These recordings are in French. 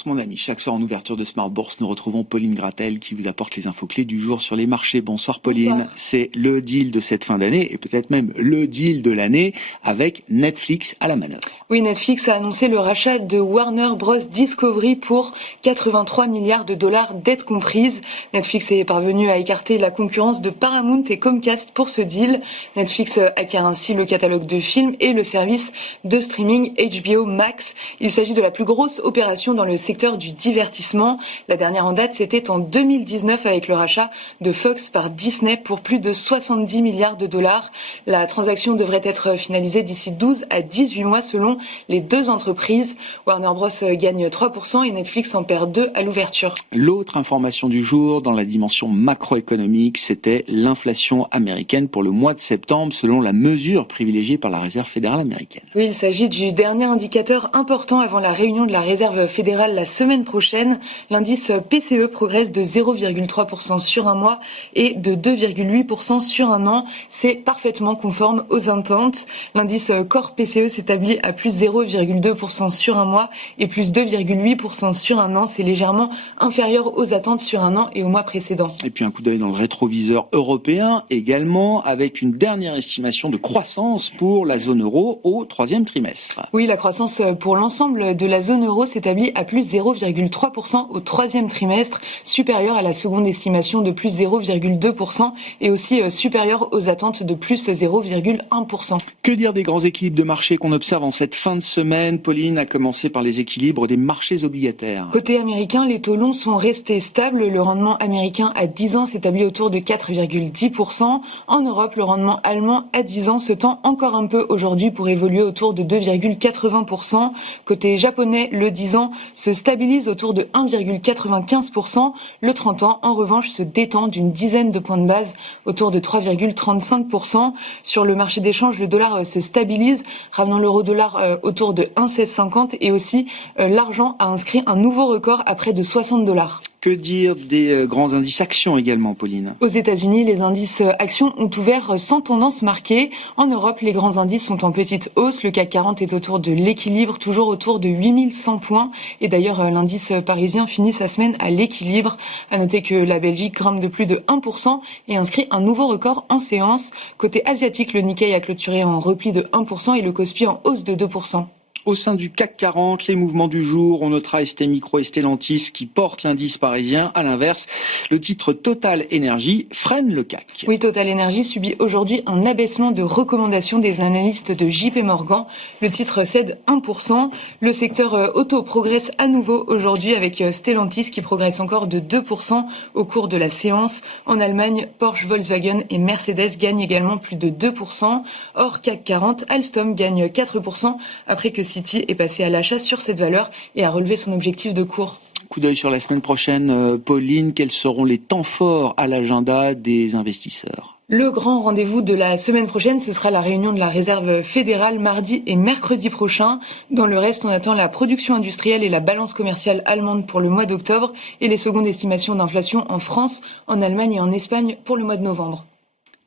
Tendance, mon ami. Chaque soir en ouverture de Smart Bourse, nous retrouvons Pauline Gratel qui vous apporte les infos clés du jour sur les marchés. Bonsoir Pauline. Bonsoir. C'est le deal de cette fin d'année et peut-être même le deal de l'année avec Netflix à la manœuvre. Oui, Netflix a annoncé le rachat de Warner Bros. Discovery pour 83 milliards de dollars, dettes comprises. Netflix est parvenu à écarter la concurrence de Paramount et Comcast pour ce deal. Netflix acquiert ainsi le catalogue de films et le service de streaming HBO Max. Il s'agit de la plus grosse opération dans le secteur du divertissement. La dernière en date, c'était en 2019 avec le rachat de Fox par Disney pour plus de 70 milliards de dollars. La transaction devrait être finalisée d'ici 12 à 18 mois selon les deux entreprises. Warner Bros gagne 3% et Netflix en perd 2 à l'ouverture. L'autre information du jour dans la dimension macroéconomique, c'était l'inflation américaine pour le mois de septembre selon la mesure privilégiée par la Réserve fédérale américaine. Oui, il s'agit du dernier indicateur important avant la réunion de la Réserve fédérale la semaine prochaine. L'indice PCE progresse de 0,3% sur un mois et de 2,8% sur un an. C'est parfaitement conforme aux attentes. L'indice Core PCE s'établit à plus 0,2% sur un mois et plus 2,8% sur un an. C'est légèrement inférieur aux attentes sur un an et au mois précédent. Et puis un coup d'œil dans le rétroviseur européen également avec une dernière estimation de croissance pour la zone euro au troisième trimestre. Oui, la croissance pour l'ensemble de la zone euro s'établit à plus 0,3% au troisième trimestre, supérieure à la seconde estimation de plus 0,2% et aussi supérieure aux attentes de plus 0,1%. Que dire des grands équilibres de marché qu'on observe en cette fin de semaine, Pauline, à commencer par les équilibres des marchés obligataires. Côté américain, les taux longs sont restés stables. Le rendement américain à 10 ans s'établit autour de 4,10%. En Europe, le rendement allemand à 10 ans se tend encore un peu aujourd'hui pour évoluer autour de 2,80%. Côté japonais, le 10 ans se stabilise autour de 1,95%. Le 30 ans, en revanche, se détend d'une dizaine de points de base autour de 3,35%. Sur le marché d'échange, le dollar se stabilise, ramenant l'euro-dollar autour de 1,1650 et aussi l'argent a inscrit un nouveau record à près de 60 $. Que dire des grands indices actions également, Pauline? Aux États-Unis, les indices actions ont ouvert sans tendance marquée. En Europe, les grands indices sont en petite hausse. Le CAC 40 est autour de l'équilibre, toujours autour de 8100 points. Et d'ailleurs, l'indice parisien finit sa semaine à l'équilibre. À noter que la Belgique grimpe de plus de 1% et inscrit un nouveau record en séance. Côté asiatique, le Nikkei a clôturé en repli de 1% et le Kospi en hausse de 2%. Au sein du CAC 40, les mouvements du jour, on notera ST Micro et Stellantis qui portent l'indice parisien. À l'inverse, le titre Total Energy freine le CAC. Oui, Total Energy subit aujourd'hui un abaissement de recommandation des analystes de JP Morgan. Le titre cède 1%. Le secteur auto progresse à nouveau aujourd'hui avec Stellantis qui progresse encore de 2% au cours de la séance. En Allemagne, Porsche, Volkswagen et Mercedes gagnent également plus de 2%. Hors CAC 40, Alstom gagne 4% après que City est passé à l'achat sur cette valeur et a relevé son objectif de cours. Coup d'œil sur la semaine prochaine, Pauline, quels seront les temps forts à l'agenda des investisseurs? Le grand rendez-vous de la semaine prochaine, ce sera la réunion de la Réserve fédérale mardi et mercredi prochain. Dans le reste, on attend la production industrielle et la balance commerciale allemande pour le mois d'octobre et les secondes estimations d'inflation en France, en Allemagne et en Espagne pour le mois de novembre.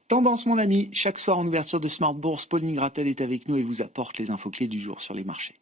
Tendance, mon ami, chaque soir en ouverture de Smart Bourse, Pauline Gratel est avec nous et vous apporte les infos clés du jour sur les marchés.